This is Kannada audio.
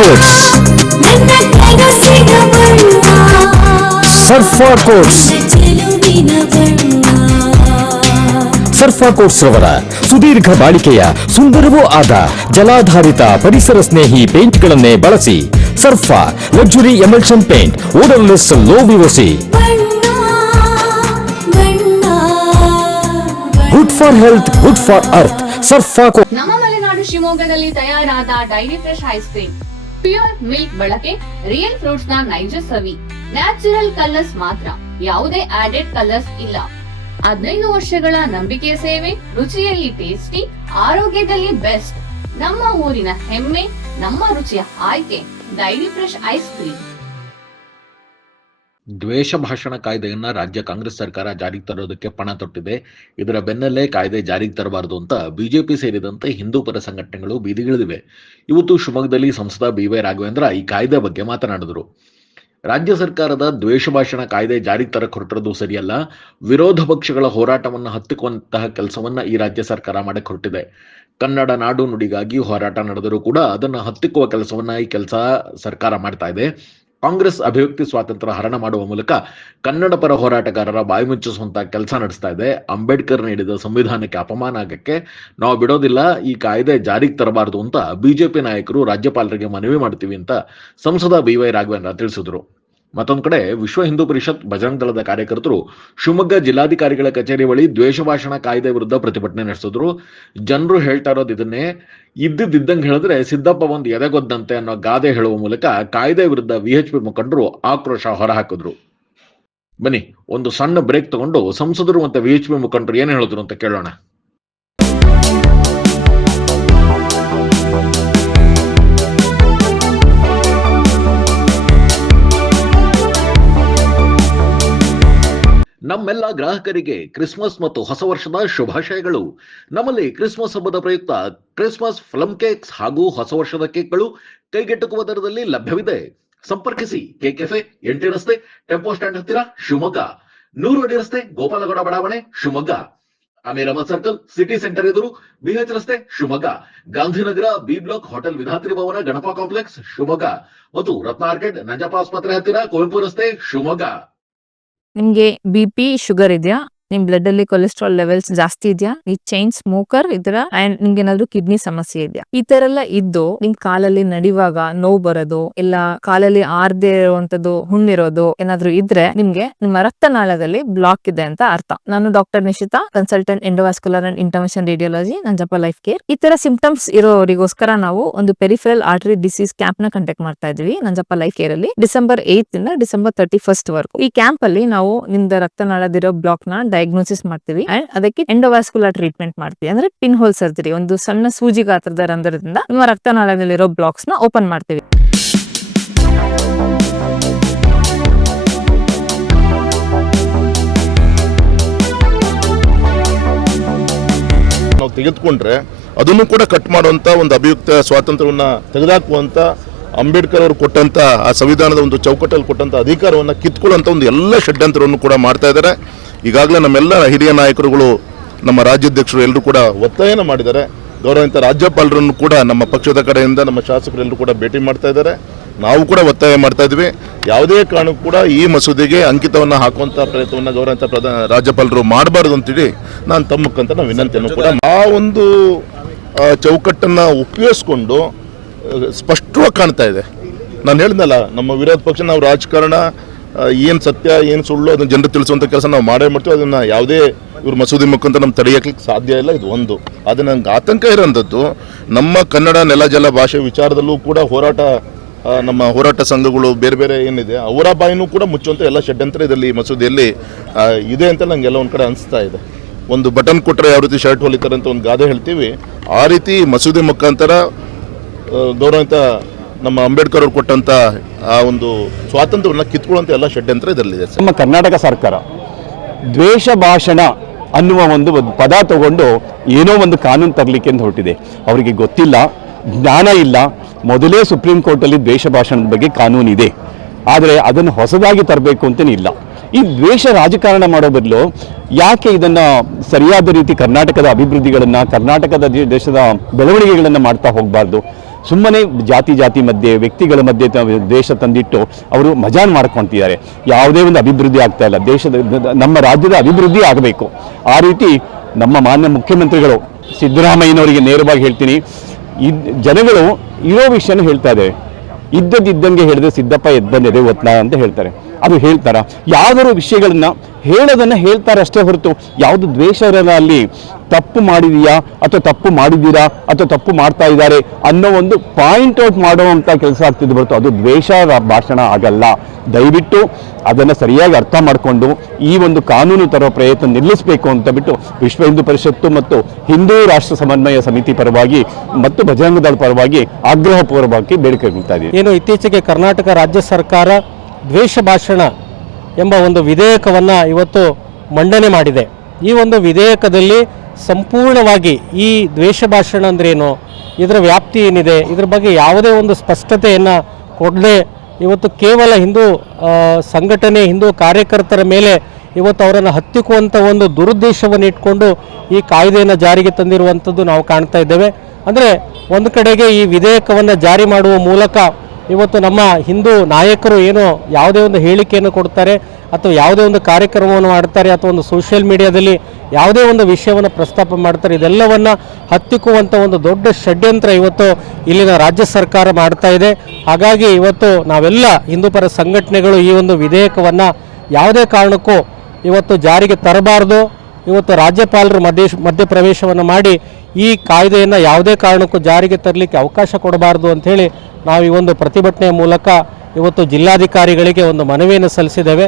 ಕೋಟ್ಸ್. ಸರ್ಫಾ ಕೋಟ್ಸ್. ಸರ್ಫಾ ಕೋಟ್ಸ್ ರವರ ಸುದೀರ್ಘ ಬಾಳಿಕೆಯ ಸುಂದರವೂ ಆದ ಜಲಾಧಾರಿತ ಪರಿಸರ ಸ್ನೇಹಿ ಪೇಂಟ್ಗಳನ್ನೇ ಬಳಸಿ. Sarfa luxury emulsion paint, odourless, low VOC, good for health, good for earth. Sarfa coats. ನಮ್ಮ ಮಲೆನಾಡು ಶಿವಮೊಗ್ಗದಲ್ಲಿ ತಯಾರಾದ dairy fresh ice cream, pure milk ಬಳಕೆ, ರಿಯಲ್ ಫ್ರೂಟ್ಸ್ ನ ನೈಜ ಸವಿ, ನ್ಯಾಚುರಲ್ ಕಲರ್ಸ್ ಮಾತ್ರ, ಯಾವುದೇ ಆಡೆಡ್ ಕಲರ್ಸ್ ಇಲ್ಲ. 15 ವರ್ಷಗಳ ನಂಬಿಕೆಯ ಸೇವೆ, ರುಚಿಯಲ್ಲಿ ಟೇಸ್ಟಿ, ಆರೋಗ್ಯದಲ್ಲಿ ಬೆಸ್ಟ್. ನಮ್ಮ ಊರಿನ ಹೆಮ್ಮೆ, ನಮ್ಮ ರುಚಿಯ ಆಯ್ಕೆ ಡೈರಿ ಫ್ರೆಶ್ ಐಸ್ ಕ್ರೀಮ್. ದ್ವೇಷ ಭಾಷಣ ಕಾಯ್ದೆಯನ್ನ ರಾಜ್ಯ ಕಾಂಗ್ರೆಸ್ ಸರ್ಕಾರ ಜಾರಿಗೆ ತರೋದಕ್ಕೆ ಪಣ ತೊಟ್ಟಿದೆ. ಇದರ ಬೆನ್ನಲ್ಲೇ ಕಾಯ್ದೆ ಜಾರಿಗೆ ತರಬಾರದು ಅಂತ ಬಿಜೆಪಿ ಸೇರಿದಂತೆ ಹಿಂದೂ ಪರ ಸಂಘಟನೆಗಳು ಬೀದಿಗಿಳಿದಿವೆ. ಇವತ್ತು ಶಿವಮೊಗ್ಗದಲ್ಲಿ ಸಂಸದ ಬಿ.ವೈ. ರಾಘವೇಂದ್ರ ಈ ಕಾಯ್ದೆ ಬಗ್ಗೆ ಮಾತನಾಡಿದರು. ರಾಜ್ಯ ಸರ್ಕಾರದ ದ್ವೇಷ ಭಾಷಣ ಕಾಯ್ದೆ ಜಾರಿಗೆ ತರಕ್ಕೆ ಹೊರಟಿರೋದು ಸರಿಯಲ್ಲ. ವಿರೋಧ ಪಕ್ಷಗಳ ಹೋರಾಟವನ್ನು ಹತ್ತಿಕ್ಕುವಂತಹ ಕೆಲಸವನ್ನ ಈ ರಾಜ್ಯ ಸರ್ಕಾರ ಮಾಡಕ್ಕೆ ಹೊರಟಿದೆ. ಕನ್ನಡ ನಾಡು ನುಡಿಗಾಗಿ ಹೋರಾಟ ನಡೆದರೂ ಕೂಡ ಅದನ್ನು ಹತ್ತಿಕ್ಕುವ ಕೆಲಸವನ್ನ ಈ ಸರ್ಕಾರ ಮಾಡ್ತಾ ಇದೆ. ಕಾಂಗ್ರೆಸ್ ಅಭಿವ್ಯಕ್ತಿ ಸ್ವಾತಂತ್ರ್ಯ ಹರಣ ಮಾಡುವ ಮೂಲಕ ಕನ್ನಡ ಪರ ಹೋರಾಟಗಾರರ ಬಾಯಿ ಮುಚ್ಚಿಸುವಂತಹ ಕೆಲಸ ನಡೆಸ್ತಾ ಇದೆ. ಅಂಬೇಡ್ಕರ್ ನೀಡಿದ ಸಂವಿಧಾನಕ್ಕೆ ಅಪಮಾನ ಆಗಕ್ಕೆ ನಾವು ಬಿಡೋದಿಲ್ಲ. ಈ ಕಾಯ್ದೆ ಜಾರಿಗೆ ತರಬಾರದು ಅಂತ ಬಿಜೆಪಿ ನಾಯಕರು ರಾಜ್ಯಪಾಲರಿಗೆ ಮನವಿ ಮಾಡ್ತೀವಿ ಅಂತ ಸಂಸದ ಬಿ.ವೈ. ರಾಘವೇಂದ್ರ ತಿಳಿಸಿದ್ರು. ಮತ್ತೊಂದು ಕಡೆ ವಿಶ್ವ ಹಿಂದೂ ಪರಿಷತ್ ಬಜರಂಗ ದಳದ ಕಾರ್ಯಕರ್ತರು ಶಿವಮೊಗ್ಗ ಜಿಲ್ಲಾಧಿಕಾರಿಗಳ ಕಚೇರಿ ಬಳಿ ದ್ವೇಷ ಭಾಷಣ ಕಾಯ್ದೆ ವಿರುದ್ಧ ಪ್ರತಿಭಟನೆ ನಡೆಸಿದ್ರು. ಜನರು ಹೇಳ್ತಾ ಇರೋದು ಇದನ್ನೇ, ಇದ್ದಂಗೆ ಹೇಳಿದ್ರೆ ಸಿದ್ದಪ್ಪ ಒಂದು ಎದೆಗೊದ್ದಂತೆ ಅನ್ನೋ ಗಾದೆ ಹೇಳುವ ಮೂಲಕ ಕಾಯ್ದೆ ವಿರುದ್ಧ ವಿಎಚ್ಪಿ ಮುಖಂಡರು ಆಕ್ರೋಶ ಹೊರಹಾಕಿದ್ರು. ಬನ್ನಿ ಒಂದು ಸಣ್ಣ ಬ್ರೇಕ್ ತಗೊಂಡು ಸಂಸದರು ಮತ್ತೆ ವಿಎಚ್ಪಿ ಮುಖಂಡರು ಏನ್ ಹೇಳಿದ್ರು ಅಂತ ಕೇಳೋಣ. ನಮ್ಮೆಲ್ಲ ಗ್ರಾಹಕರಿಗೆ ಕ್ರಿಸ್ಮಸ್ ಮತ್ತು ಹೊಸ ವರ್ಷದ ಶುಭಾಶಯಗಳು. ನಮ್ಮಲ್ಲಿ ಕ್ರಿಸ್ಮಸ್ ಹಬ್ಬದ ಪ್ರಯುಕ್ತ ಕ್ರಿಸ್ಮಸ್ ಪ್ಲಮ್ ಕೇಕ್ಸ್ ಹಾಗೂ ಹೊಸ ವರ್ಷದ ಕೇಕ್ಗಳು ಕೈಗೆಟುಕುವ ದರದಲ್ಲಿ ಲಭ್ಯವಿದೆ. ಸಂಪರ್ಕಿಸಿ ಕೆಕೆಫೆ, 8 ರಸ್ತೆ, ಟೆಂಪೋ ಸ್ಟ್ಯಾಂಡ್ ಹತ್ತಿರ, ಶಿವಮೊಗ್ಗ. 100 ಅಡಿ ರಸ್ತೆ, ಗೋಪಾಲಗೌಡ ಬಡಾವಣೆ, Shivamogga. Ameer Ahmed circle, city centre ಎದುರು, ಬಿಎಚ್ ರಸ್ತೆ, Shivamogga. Gandhinagar, B block, hotel Vidhatri Bhavan, Ganapa complex, Shivamogga. ಮತ್ತು ರತ್ನ ಆರ್ಕೆಡ್, ನಂಜಪ್ಪ ಆಸ್ಪತ್ರೆ ಹತ್ತಿರ, ಕುವೆಂಪು ರಸ್ತೆ, ಶಿವಮೊಗ್ಗ. ನಿಮ್ಗೆ BP ಶುಗರ್ ಇದೆಯಾ, ನಿಮ್ ಬ್ಲಡ್ ಅಲ್ಲಿ ಕೊಲೆಸ್ಟ್ರಾಲ್ ಲೆವೆಲ್ಸ್ ಜಾಸ್ತಿ ಇದೆಯಾ, ಈ ಚೈನ್ ಸ್ಮೋಕರ್ ಇದ್ರ, ಅಂಡ್ ನಿಮ್ಗೆ ಏನಾದ್ರು ಕಿಡ್ನಿ ಸಮಸ್ಯೆ ಇದೆಯಾ, ಈ ತರ ಎಲ್ಲ ಇದ್ದು ನಿಮ್ ಕಾಲಲ್ಲಿ ನಡೆಯುವಾಗ ನೋವು ಬರೋದು, ಇಲ್ಲ ಕಾಲಲ್ಲಿ ಆರ್ದೇ ಇರುವಂತದ್ದು ಹುಣ್ಣಿರೋದು ಏನಾದ್ರು ಇದ್ರೆ ನಿಮ್ಗೆ ನಿಮ್ಮ ರಕ್ತನಾಳದಲ್ಲಿ ಬ್ಲಾಕ್ ಇದೆ ಅಂತ ಅರ್ಥ. ನಾನು doctor Nishitha, consultant endovascular and intervention radiology, Nanjappa life care. ಈ ತರ ಸಿಂಪ್ಟಮ್ಸ್ ಇರೋರಿಗೋಸ್ಕರ ನಾವು ಒಂದು ಪೆರಿಫೆರಲ್ ಆರ್ಟರಿ ಡಿಸೀಸ್ ಕ್ಯಾಂಪ್ ನ ಕಂಡಕ್ಟ್ ಮಾಡ್ತಾ ಇದೀವಿ ನಂಜಪ್ಪ ಲೈಫ್ ಕೇರ್ ಅಲ್ಲಿ, ಡಿಸೆಂಬರ್ 8 ಇಂದ ಡಿಸೆಂಬರ್ 31 ವರೆಗೂ. ಈ ಕ್ಯಾಂಪ್ ಅಲ್ಲಿ ನಾವು ನಿಮ್ದು ರಕ್ತನಾಳದಿರೋ ಬ್ಲಾಕ್ ನ ಡಯಾಗ್ನೋಸಿಸ್ ಮಾಡ್ತೀವಿ ಅಂಡ್ ಅದಕ್ಕೆ ಎಂಡೋವಾಸ್ಕ್ಯುಲರ್ ಟ್ರೀಟ್ಮೆಂಟ್ ಮಾಡ್ತೀವಿ. ಅಂದ್ರೆ ಪಿನ್ ಹೋಲ್ ಸರ್ಜರಿ, ಒಂದು ಸಣ್ಣ ಸೂಜಿ ಗಾತ್ರದ ರಂಧ್ರದಿಂದ ನಿಮ್ಮ ರಕ್ತನಾಳದಲ್ಲಿರೋ ಬ್ಲಾಕ್ಸ್ ನ ಓಪನ್ ಮಾಡ್ತೀವಿ. ನಾವು ತೆಗೆದುಕೊಂಡ್ರೆ ಅದನ್ನು ಕೂಡ ಕಟ್ ಮಾಡುವಂತ ಒಂದು ಅಭಿಯುಕ್ತ ಸ್ವಾತಂತ್ರ್ಯವನ್ನ ತೆಗೆದುಹಾಕುವಂತ ಅಂಬೇಡ್ಕರ್ ಅವರು ಕೊಟ್ಟಂತ ಆ ಸಂವಿಧಾನದ ಒಂದು ಚೌಕಟ್ಟಲ್ಲಿ ಕೊಟ್ಟಂತ ಅಧಿಕಾರವನ್ನು ಕಿತ್ಕೊಳ್ಳುವಂತ ಒಂದು ಎಲ್ಲ ಷಡ್ಯಂತ್ರವನ್ನು ಕೂಡ ಮಾಡ್ತಾ ಇದ್ದಾರೆ. ಈಗಾಗಲೇ ನಮ್ಮೆಲ್ಲ ಹಿರಿಯ ನಾಯಕರುಗಳು, ನಮ್ಮ ರಾಜ್ಯಾಧ್ಯಕ್ಷರು ಎಲ್ಲರೂ ಕೂಡ ಒತ್ತಾಯನ ಮಾಡಿದ್ದಾರೆ. ಗೌರವಿತ ರಾಜ್ಯಪಾಲರನ್ನು ಕೂಡ ನಮ್ಮ ಪಕ್ಷದ ಕಡೆಯಿಂದ ನಮ್ಮ ಶಾಸಕರೆಲ್ಲರೂ ಕೂಡ ಭೇಟಿ ಮಾಡ್ತಾ ಇದ್ದಾರೆ. ನಾವು ಕೂಡ ಒತ್ತಾಯ ಮಾಡ್ತಾ ಇದ್ವಿ, ಯಾವುದೇ ಕಾರಣಕ್ಕೂ ಕೂಡ ಈ ಮಸೂದೆಗೆ ಅಂಕಿತವನ್ನು ಹಾಕುವಂತ ಪ್ರಯತ್ನವನ್ನು ಗೌರವಿತ ರಾಜ್ಯಪಾಲರು ಮಾಡಬಾರದು ಅಂತೇಳಿ ನಾನು ತಮ್ಮ ಮುಖಾಂತರ ನಾವು ವಿನಂತಿಯನ್ನು ಕೂಡ ಆ ಒಂದು ಚೌಕಟ್ಟನ್ನು ಉಪಯೋಗಿಸ್ಕೊಂಡು ಸ್ಪಷ್ಟವಾಗಿ ಕಾಣ್ತಾ ಇದೆ. ನಾನು ಹೇಳಿದ್ನಲ್ಲ, ನಮ್ಮ ವಿರೋಧ ಪಕ್ಷ ನಾವು ರಾಜಕಾರಣ ಏನು ಸತ್ಯ ಏನು ಸುಳ್ಳು ಅದನ್ನು ಜನರು ತಿಳಿಸುವಂಥ ಕೆಲಸ ನಾವು ಮಾಡೇ ಮಾಡ್ತೀವಿ. ಅದನ್ನು ಯಾವುದೇ ಇವ್ರ ಮಸೂದೆ ಮುಖಾಂತರ ನಮ್ಮ ತಡೆಯಕ್ಕೆ ಸಾಧ್ಯ ಇಲ್ಲ. ಇದು ಒಂದು. ಆದರೆ ನಂಗೆ ಆತಂಕ ಇರೋಂಥದ್ದು, ನಮ್ಮ ಕನ್ನಡ ನೆಲ ಜಲ ಭಾಷೆ ವಿಚಾರದಲ್ಲೂ ಕೂಡ ನಮ್ಮ ಹೋರಾಟ ಸಂಘಗಳು ಬೇರೆ ಬೇರೆ ಏನಿದೆ ಅವರ ಬಾಯಿನೂ ಕೂಡ ಮುಚ್ಚುವಂಥ ಎಲ್ಲ ಷಡ್ಯಂತ್ರ ಇದರಲ್ಲಿ ಮಸೂದೆಯಲ್ಲಿ ಇದೆ ಅಂತ ನಂಗೆಲ್ಲ ಒಂದು ಕಡೆ ಅನಿಸ್ತಾ ಇದೆ. ಒಂದು ಬಟನ್ ಕೊಟ್ಟರೆ ಯಾವ ರೀತಿ ಶರ್ಟ್ ಹೊಲಿತಾರೆ ಅಂತ ಒಂದು ಗಾದೆ ಹೇಳ್ತೀವಿ, ಆ ರೀತಿ ಮಸೂದೆ ಮುಖಾಂತರ ಗೌರವಿತ ನಮ್ಮ ಅಂಬೇಡ್ಕರ್ ಅವರು ಕೊಟ್ಟಂತ ಆ ಒಂದು ಸ್ವಾತಂತ್ರ್ಯವನ್ನು ಕಿತ್ಕೊಳ್ಳುವಂತ ಎಲ್ಲ ಷಡ್ಯಂತ್ರ ಇದರಲ್ಲಿದೆ. ನಮ್ಮ ಕರ್ನಾಟಕ ಸರ್ಕಾರ ದ್ವೇಷ ಭಾಷಣ ಅನ್ನುವ ಒಂದು ಪದ ತಗೊಂಡು ಏನೋ ಒಂದು ಕಾನೂನು ತರಲಿಕ್ಕೆ ಅಂತ ಹೊರಟಿದೆ. ಅವರಿಗೆ ಗೊತ್ತಿಲ್ಲ, ಜ್ಞಾನ ಇಲ್ಲ. ಮೊದಲೇ ಸುಪ್ರೀಂ ಕೋರ್ಟಲ್ಲಿ ದ್ವೇಷ ಭಾಷಣದ ಬಗ್ಗೆ ಕಾನೂನಿದೆ, ಆದರೆ ಅದನ್ನು ಹೊಸದಾಗಿ ತರಬೇಕು ಅಂತೇನಿಲ್ಲ. ಈ ದ್ವೇಷ ರಾಜಕಾರಣ ಮಾಡೋ ಬದಲು ಯಾಕೆ ಇದನ್ನು ಸರಿಯಾದ ರೀತಿ ಕರ್ನಾಟಕದ ಅಭಿವೃದ್ಧಿಗಳನ್ನು, ಕರ್ನಾಟಕದ ದೇಶದ ಬೆಳವಣಿಗೆಗಳನ್ನು ಮಾಡ್ತಾ ಹೋಗಬಾರ್ದು? ಸುಮ್ಮನೆ ಜಾತಿ ಮಧ್ಯೆ ವ್ಯಕ್ತಿಗಳ ಮಧ್ಯೆ ದೇಶ ತಂದಿಟ್ಟು ಅವರು ಮಜಾನ್ ಮಾಡ್ಕೊಳ್ತಿದ್ದಾರೆ. ಯಾವುದೇ ಒಂದು ಅಭಿವೃದ್ಧಿ ಆಗ್ತಾ ಇಲ್ಲ. ನಮ್ಮ ರಾಜ್ಯದ ಅಭಿವೃದ್ಧಿ ಆಗಬೇಕು. ಆ ರೀತಿ ನಮ್ಮ ಮಾನ್ಯ ಮುಖ್ಯಮಂತ್ರಿಗಳು ಸಿದ್ದರಾಮಯ್ಯನವರಿಗೆ ನೇರವಾಗಿ ಹೇಳ್ತೀನಿ, ಜನಗಳು ಇರೋ ವಿಷಯನ ಹೇಳ್ತಾ ಇದ್ದಾರೆ. ಇದ್ದಂಗೆ ಹೇಳಿದ್ರೆ ಸಿದ್ದಪ್ಪ ಎದ್ಬಂದಿದೆ ಒತ್ಲ ಅಂತ ಹೇಳ್ತಾರೆ. ಅದು ಹೇಳ್ತಾರ? ಯಾವ್ದಾದ್ರು ವಿಷಯಗಳನ್ನ ಹೇಳೋದನ್ನ ಹೇಳ್ತಾರೆ ಅಷ್ಟೇ ಹೊರತು ಯಾವುದು ದ್ವೇಷ ಇರಲ್ಲ. ಅಲ್ಲಿ ತಪ್ಪು ಮಾಡಿದೀಯಾ ಅಥವಾ ತಪ್ಪು ಮಾಡಿದ್ದೀರಾ ಅಥವಾ ತಪ್ಪು ಮಾಡ್ತಾ ಇದ್ದಾರೆ ಅನ್ನೋ ಒಂದು ಪಾಯಿಂಟ್ ಔಟ್ ಮಾಡುವಂಥ ಕೆಲಸ ಆಗ್ತಿದ್ದು ಹೊರತು ಅದು ದ್ವೇಷ ಭಾಷಣ ಆಗಲ್ಲ. ದಯವಿಟ್ಟು ಅದನ್ನು ಸರಿಯಾಗಿ ಅರ್ಥ ಮಾಡಿಕೊಂಡು ಈ ಒಂದು ಕಾನೂನು ತರೋ ಪ್ರಯತ್ನ ನಿಲ್ಲಿಸಬೇಕು ಅಂತ ಬಿಟ್ಟು ವಿಶ್ವ ಹಿಂದೂ ಪರಿಷತ್ತು ಮತ್ತು ಹಿಂದೂ ರಾಷ್ಟ್ರ ಸಮನ್ವಯ ಸಮಿತಿ ಪರವಾಗಿ ಮತ್ತು ಬಜರಂಗ ದಳ ಪರವಾಗಿ ಆಗ್ರಹಪೂರ್ವಕವಾಗಿ ಬೇಡಿಕೆ ಇಡ್ತಾ ಇದ್ದೀವಿ. ಏನು ಇತ್ತೀಚೆಗೆ ಕರ್ನಾಟಕ ರಾಜ್ಯ ಸರ್ಕಾರ ದ್ವೇಷ ಭಾಷಣ ಎಂಬ ಒಂದು ವಿಧೇಯಕವನ್ನು ಇವತ್ತು ಮಂಡನೆ ಮಾಡಿದೆ. ಈ ಒಂದು ವಿಧೇಯಕದಲ್ಲಿ ಸಂಪೂರ್ಣವಾಗಿ ಈ ದ್ವೇಷ ಭಾಷಣ ಅಂದ್ರೇನು, ಇದರ ವ್ಯಾಪ್ತಿ ಏನಿದೆ, ಇದರ ಬಗ್ಗೆ ಯಾವುದೇ ಒಂದು ಸ್ಪಷ್ಟತೆಯನ್ನು ಕೊಡದೆ ಇವತ್ತು ಕೇವಲ ಹಿಂದೂ ಸಂಘಟನೆ, ಹಿಂದೂ ಕಾರ್ಯಕರ್ತರ ಮೇಲೆ ಇವತ್ತು ಅವರನ್ನು ಹತ್ತಿಕ್ಕುವಂಥ ಒಂದು ದುರುದ್ದೇಶವನ್ನು ಇಟ್ಕೊಂಡು ಈ ಕಾಯ್ದೆಯನ್ನು ಜಾರಿಗೆ ತಂದಿರುವಂಥದ್ದು ನಾವು ಕಾಣ್ತಾ ಇದ್ದೇವೆ. ಅಂದರೆ ಒಂದು ಕಡೆಗೆ ಈ ವಿಧೇಯಕವನ್ನು ಜಾರಿ ಮಾಡುವ ಮೂಲಕ ಇವತ್ತು ನಮ್ಮ ಹಿಂದೂ ನಾಯಕರು ಏನು ಯಾವುದೇ ಒಂದು ಹೇಳಿಕೆಯನ್ನು ಕೊಡ್ತಾರೆ ಅಥವಾ ಯಾವುದೇ ಒಂದು ಕಾರ್ಯಕ್ರಮವನ್ನು ಮಾಡ್ತಾರೆ ಅಥವಾ ಒಂದು ಸೋಷಿಯಲ್ ಮೀಡಿಯಾದಲ್ಲಿ ಯಾವುದೇ ಒಂದು ವಿಷಯವನ್ನು ಪ್ರಸ್ತಾಪ ಮಾಡ್ತಾರೆ, ಇದೆಲ್ಲವನ್ನು ಹತ್ತಿಕ್ಕುವಂಥ ಒಂದು ದೊಡ್ಡ ಷಡ್ಯಂತ್ರ ಇವತ್ತು ಇಲ್ಲಿನ ರಾಜ್ಯ ಸರ್ಕಾರ ಮಾಡ್ತಾ ಇದೆ. ಹಾಗಾಗಿ ಇವತ್ತು ನಾವೆಲ್ಲ ಹಿಂದೂಪರ ಸಂಘಟನೆಗಳು ಈ ಒಂದು ವಿಧೇಯಕವನ್ನು ಯಾವುದೇ ಕಾರಣಕ್ಕೂ ಇವತ್ತು ಜಾರಿಗೆ ತರಬಾರ್ದು. ಇವತ್ತು ರಾಜ್ಯಪಾಲರು ಮಧ್ಯಪ್ರವೇಶವನ್ನು ಮಾಡಿ ಈ ಕಾಯ್ದೆಯನ್ನು ಯಾವುದೇ ಕಾರಣಕ್ಕೂ ಜಾರಿಗೆ ತರಲಿಕ್ಕೆ ಅವಕಾಶ ಕೊಡಬಾರ್ದು ಅಂಥೇಳಿ ನಾವು ಈ ಒಂದು ಪ್ರತಿಭಟನೆಯ ಮೂಲಕ ಇವತ್ತು ಜಿಲ್ಲಾಧಿಕಾರಿಗಳಿಗೆ ಒಂದು ಮನವಿಯನ್ನು ಸಲ್ಲಿಸಿದ್ದೇವೆ.